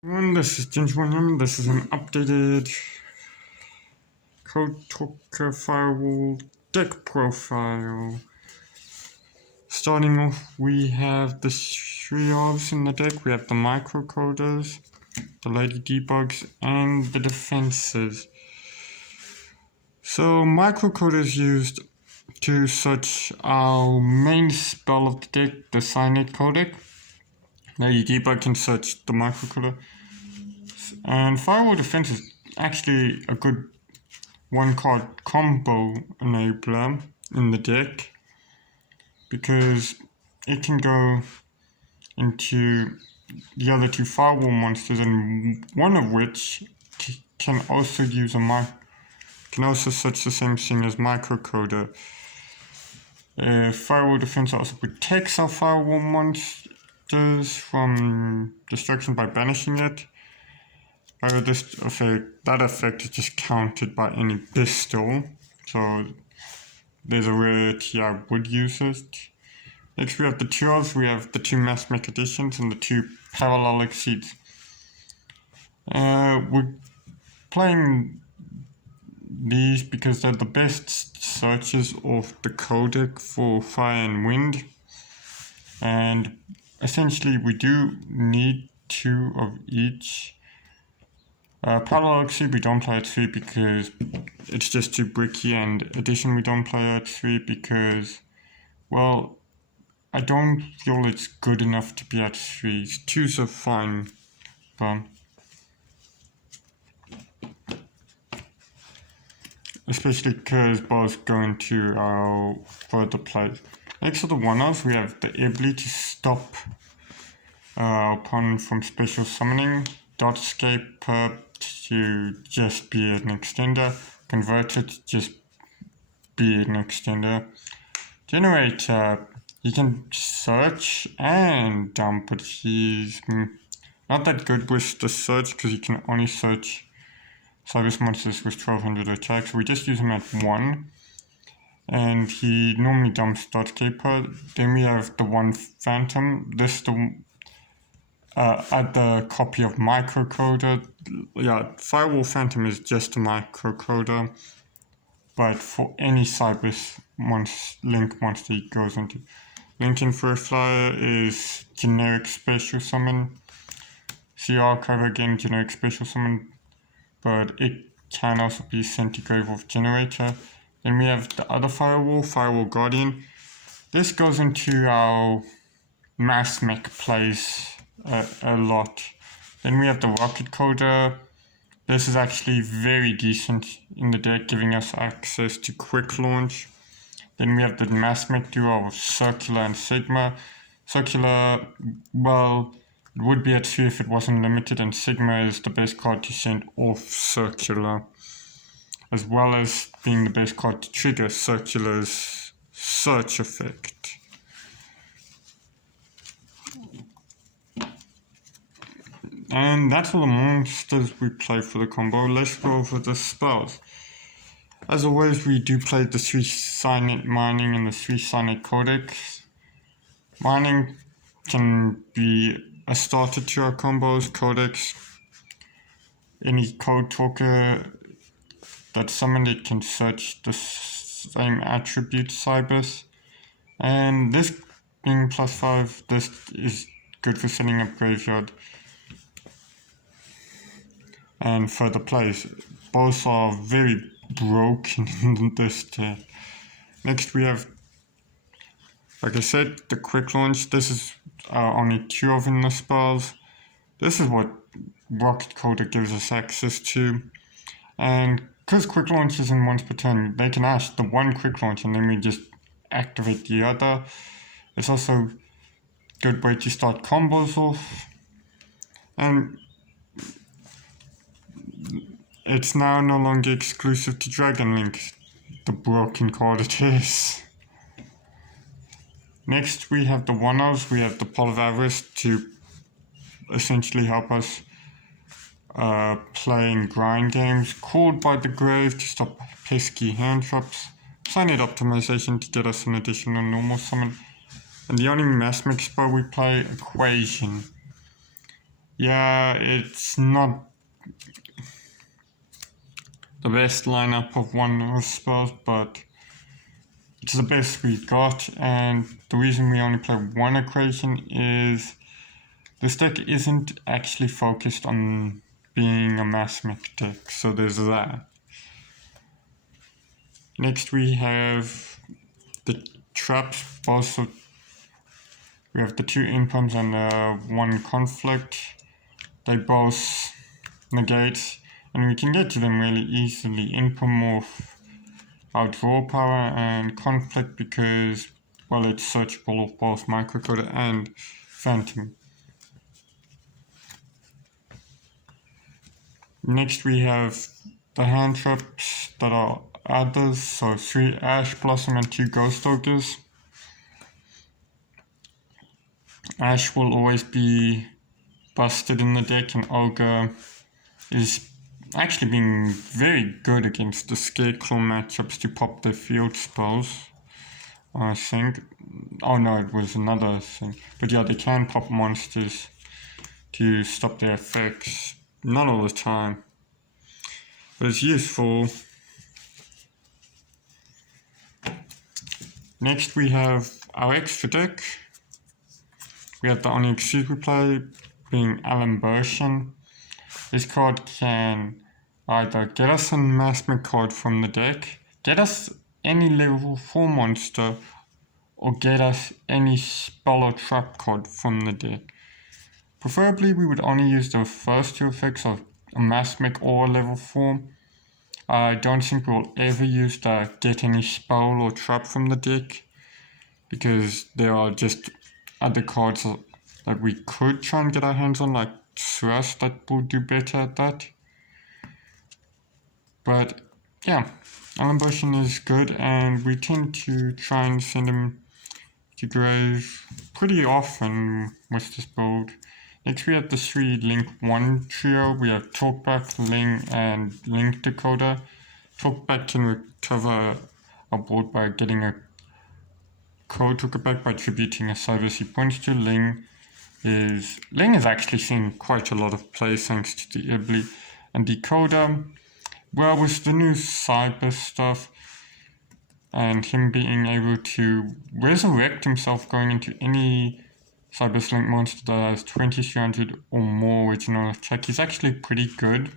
And this is James William. This is an updated Code Talker Firewall deck profile. Starting off, we have the three ofs in the deck. We have the microcoders, the lady debugs, and the defenses. So microcoders used to search our main spell of the deck, the Cyanide Codec. Lady debug can search the microcoder. And Firewall Defense is actually a good one-card combo enabler in the deck because it can go into the other two firewall monsters, and one of which can also use can also search the same thing as microcoder. Firewall Defense also protects our firewall monsters from destruction by banishing it. However, that effect is just countered by any pistol, so there's a rarity I would use it. Next we have the two odds. We have the two mass mech additions and the two parallel exceeds. We're playing these because they're the best searches of the codec for fire and wind, and essentially we do need two of each. Parallel exceed we don't play at 3 because it's just too bricky, and addition we don't play at 3 because, well, I don't feel it's good enough to be at 3. 2s are fine, but especially because both go into our further plays. Next are the one-offs. We have the ability to stop our opponent from special summoning, dot escape to just be an extender, converted to just be an extender. Generator, he can search and dump, but he's not that good with the search because he can only search Cybers monsters with 1200 attack, so we just use him at 1. And he normally dumps Dotcaper. Then we have the one Phantom. Add the copy of microcoder. Yeah, Firewall Phantom is just a microcoder, but for any Cybers link monster he goes into. Linking for a flyer is generic special summon. See Archive again, generic special summon, but it can also be Centigrave of Generator. Then we have the other Firewall Guardian. This goes into our mass mech plays a lot. Then we have the Rocket Coder. This is actually very decent in the deck, giving us access to quick launch. Then we have the mass mech duo of Circular and Sigma. Circular, well, it would be at 3 if it wasn't limited, and Sigma is the best card to send off Circular, as well as being the best card to trigger Circular's search effect. And that's all the monsters we play for the combo. Let's go over the spells. As always, we do play the 3 Cyanide Mining and the 3 Cyanide Codex. Mining can be a starter to our combos. Codex, any code talker that's summoned, it can search the same attribute Cybers. And this being +5, this is good for setting up Graveyard and further plays. Both are very broken in this deck. Next we have, like I said, the quick launch. This is only 2 of in the spells. This is what Rocket Coder gives us access to. And because quick launch is in once per turn, they can ask the one quick launch and then we just activate the other. It's also a good way to start combos off. And it's now no longer exclusive to Dragon Link, the broken card it is. Next we have the one-offs. We have the Pot of Avarice to essentially help us playing grind games. Called by the Grave to stop pesky hand traps. Cyanide Optimization to get us an additional normal summon. And the only mass mech spell we play, Equation. Yeah, it's not the best lineup of one spells, but it's the best we got, and the reason we only play one equation is this deck isn't actually focused on being a mass mech deck, so there's that. Next we have the traps, we have the two imperms and one conflict. They both negate, and we can get to them really easily. Imperm our draw power, and conflict because, well, it's searchable of both microcoder and phantom. Next we have the hand traps that are others, so 3 Ash Blossom and 2 Ghost Ogres. Ash will always be busted in the deck, and Ogre is actually being very good against the Scarecrow matchups to pop their field spells, I think. Oh no, it was another thing. But yeah, they can pop monsters to stop their effects. Not all the time, but it's useful. Next we have our extra deck. We have the only execute we play being Alan Bershon. This card can either get us a mass mech card from the deck, get us any level 4 monster, or get us any spell or trap card from the deck. Preferably we would only use the first two effects of a mass mech or a level 4. I don't think we'll ever use the get any spell or trap from the deck, because there are just other cards that we could try and get our hands on, like Thrust, that will do better at that. But yeah, Alan Bershon is good, and we tend to try and send him to grave pretty often with this build. Next we have the 3 Link 1 trio. We have Talkback, Ling, and Link Decoder. Talkback can recover our board by getting a code took it back by attributing a cyber he points to. Ling is actually seeing quite a lot of play thanks to the Ibli. And Decoder, well, with the new cyber stuff and him being able to resurrect himself going into any cyber slink monster that has 2300 or more original attack, he's actually pretty good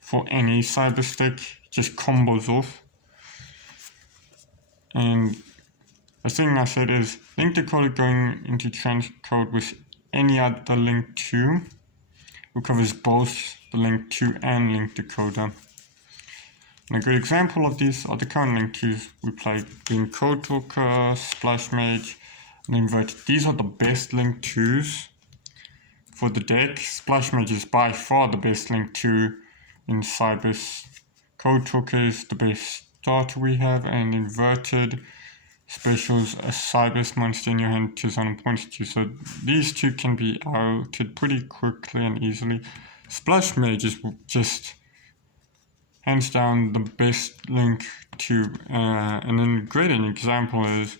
for any cyber stick, just combos off. And the thing I said is Link Decoder going into transcode with any other Link 2 recovers both the Link 2 and Link Decoder. And a good example of these are the current Link 2s we played, being Code Talker, Splash Mage, and Inverted. These are the best Link 2s for the deck. Splash Mage is by far the best Link 2 in Cybers. Code Talker is the best starter we have, and Inverted specials a Cybers monster in your hand to zone points to. So these two can be outed pretty quickly and easily. Splash Mage is just hands down the best Link 2. And then a great example is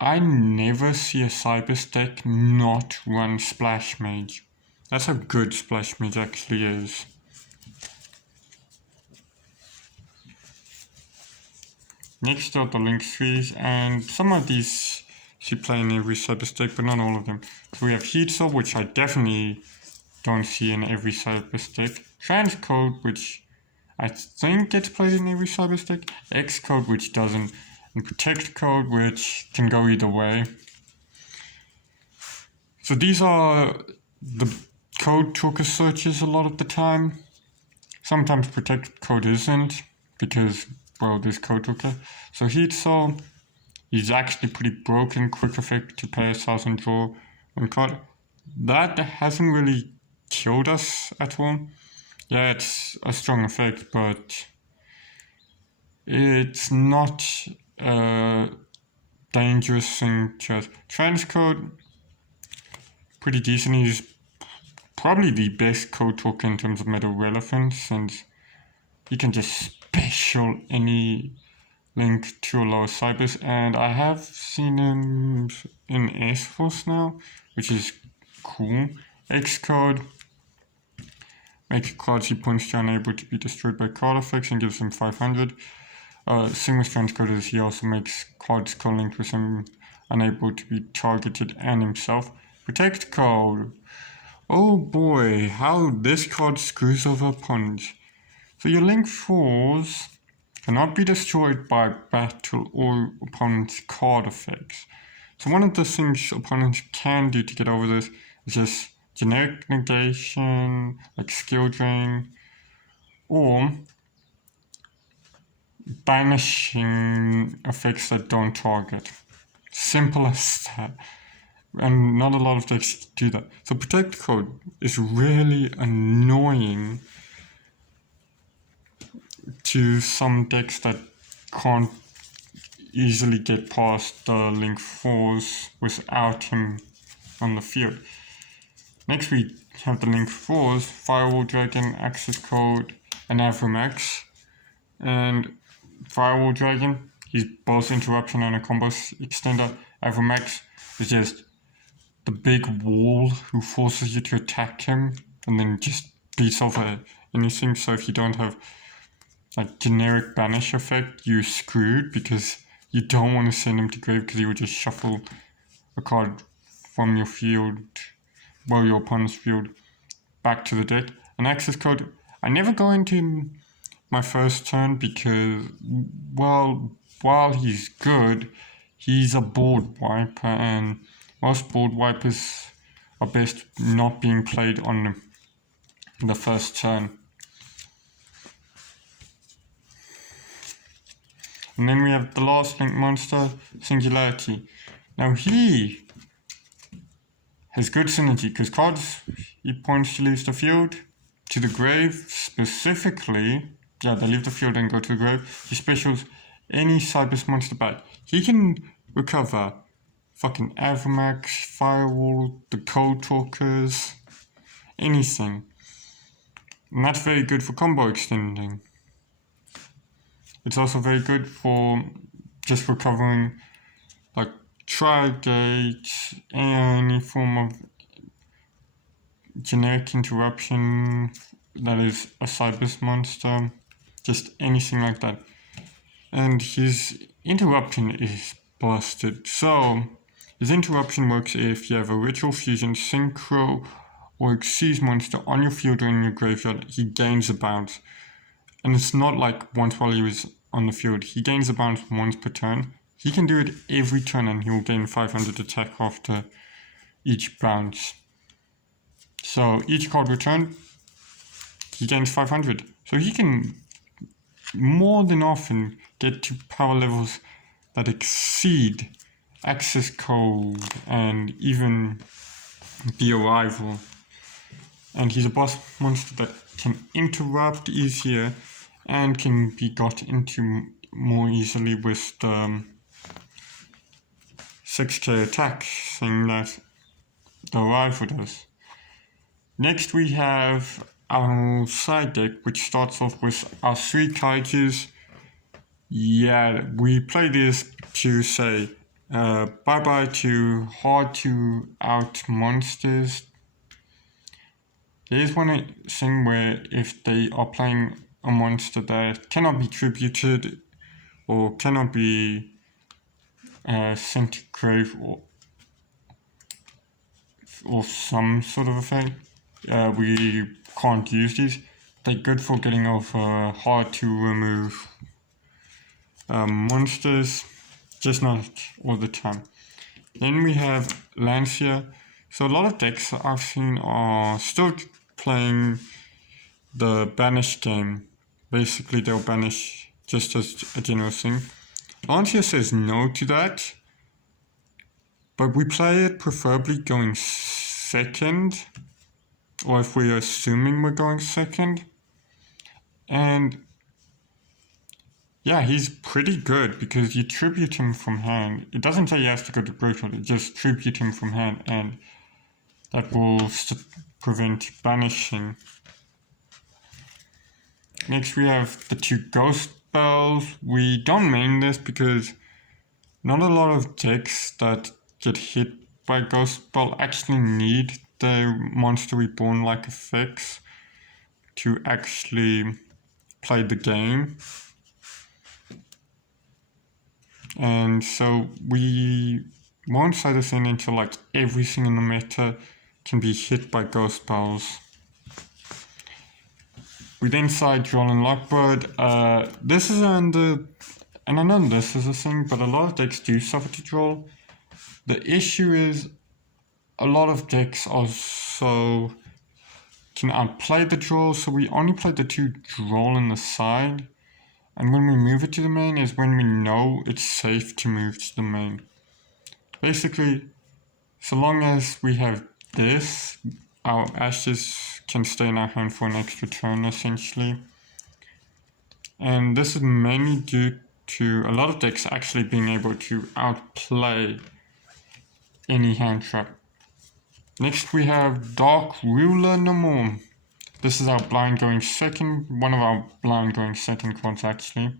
I never see a Cybers deck not run Splash Mage. That's how good Splash Mage actually is. Next are the Link 3s, and some of these you play in every Cybers deck, but not all of them. So we have Heat Soul, which I definitely don't see in every Cybers deck. Transcode, which I think gets played in every Cybers deck. Xcode, which doesn't. And Protect Code, which can go either way. So these are the code talker searches a lot of the time. Sometimes Protect Code isn't, because, well, there's Code Talker. So Heat Soul, he's actually pretty broken, quick effect to pay 1,000 draw one card. That hasn't really killed us at all. Yeah, it's a strong effect, but it's not a dangerous thing to have. Transcode, pretty decent. He's probably the best code talker in terms of meta relevance, since he can just special any Link to a lower Cybers, and I have seen him in S-Force now, which is cool. Xcode makes cards he points to unable to be destroyed by card effects and gives him 500. Single strand code is he also makes cards co-linked with him unable to be targeted and himself. Protect code. Oh boy, how this card screws over opponents. So your link 4s cannot be destroyed by battle or opponent's card effects. So one of the things opponents can do to get over this is just generic negation, like skill drain, or banishing effects that don't target. Simple as that. And not a lot of decks do that. So protect code is really annoying to some decks that can't easily get past the link 4s without him on the field. Next we have the link 4s, Firewall Dragon, Access Code, and Avromax. And Firewall Dragon, he's both interruption and a combo extender. Avromax is just the big wall who forces you to attack him and then just beats over anything. So if you don't have like generic banish effect, you're screwed because you don't want to send him to grave because he will just shuffle a card from your field, well, your opponent's field, back to the deck. An access code, I never go into my first turn because, well, while he's good, he's a board wiper, and most board wipers are best not being played on the first turn. And then we have the last link monster, Singularity. Now he has good synergy because cards he points to leave the field to the grave specifically. Yeah, they leave the field and go to the grave. He specials any Cyberse monster back. He can recover fucking Avromax, Firewall, the Code Talkers, anything. And that's very good for combo extending. It's also very good for just recovering like Tri-Gate, any form of generic interruption that is a Cyberse monster, just anything like that. And his interruption is busted. So his interruption works if you have a Ritual Fusion, Synchro, or Xyz monster on your field or in your graveyard, he gains a bounce. And it's not like once while he was on the field. He gains a bounce once per turn. He can do it every turn and he will gain 500 attack after each bounce. So each card returned, he gains 500. So he can more than often get to power levels that exceed access code and even be a rival. And he's a boss monster that can interrupt easier and can be got into more easily with the 6k attack thing that the rival does. Next we have our side deck, which starts off with our 3 kaijus. Yeah, we play this to say bye-bye to hard to out monsters. There's one thing where if they are playing a monster that cannot be tributed or cannot be sent to grave or some sort of effect, we can't use these. They're good for getting over hard to remove monsters, just not all the time. Then we have Lancia. So a lot of decks I've seen are still playing the banish game. Basically they'll banish just as a general thing. Lancia says no to that, but we play it preferably going second, or if we're assuming we're going second. And yeah, he's pretty good because you tribute him from hand. It doesn't say he has to go to graveyard, it just tribute him from hand, and that will prevent banishing. Next we have the 2 ghost spells. We don't main this because not a lot of decks that get hit by ghost spell actually need the Monster Reborn-like effects to actually play the game. And so we won't say this in until like everything in the meta can be hit by ghost spells. We then side Droll and Lockbird. This is and I know this is a thing, but a lot of decks do suffer to Droll. The issue is a lot of decks also can outplay the Droll, so we only play the 2 Droll in the side. And when we move it to the main is when we know it's safe to move to the main. Basically, so long as we have this, our ashes can stay in our hand for an extra turn essentially. And this is mainly due to a lot of decks actually being able to outplay any hand trap. Next we have Dark Ruler no more. This is our blind going second, one of our blind going second cards actually.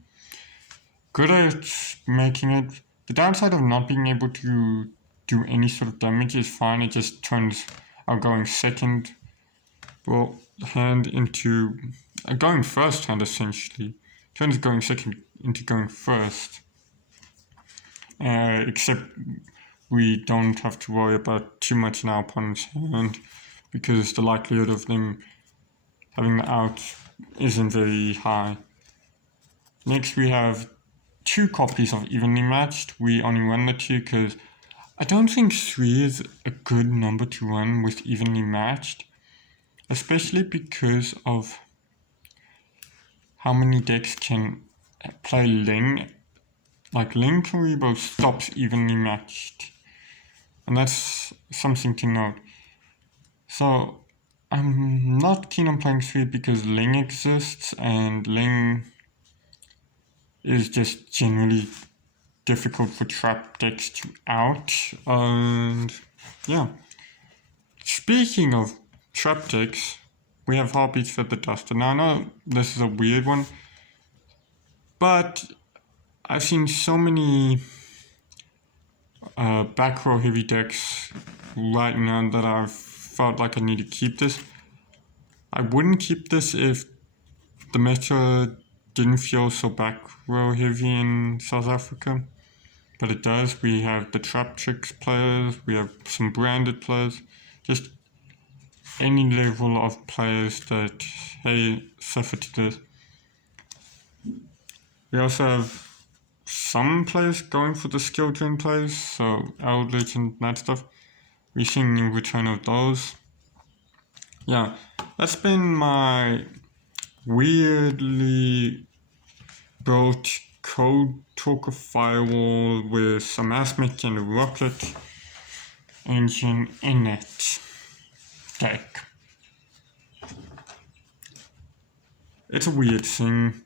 Good at making it. The downside of not being able to do any sort of damage is fine, it just turns our going second hand into a going first hand essentially. Turns going second into going first. Except we don't have to worry about too much in our opponent's hand because the likelihood of them having the out isn't very high. Next we have 2 copies of Evenly Matched. We only run the 2 because I don't think 3 is a good number to run with Evenly Matched, especially because of how many decks can play Ling. Like Ling Karibo stops Evenly Matched, and that's something to note. So I'm not keen on playing 3 because Ling exists, and Ling is just generally difficult for trap decks to out. And yeah, speaking of trap decks, we have Heartbeats Feather Duster. Now I know this is a weird one, but I've seen so many back row heavy decks right now that I've felt like I need to keep this. I wouldn't keep this if the meta didn't feel so back row heavy in South Africa, but it does. We have the Trap Tricks players, we have some branded players, just any level of players that, hey, suffer to this. We also have some players going for the skill drain plays, so Eldritch and that stuff. We're seeing a return of those. Yeah, that's been my weirdly built Code Talker firewall with some Asmic and a Rocket engine in it deck. It's a weird thing,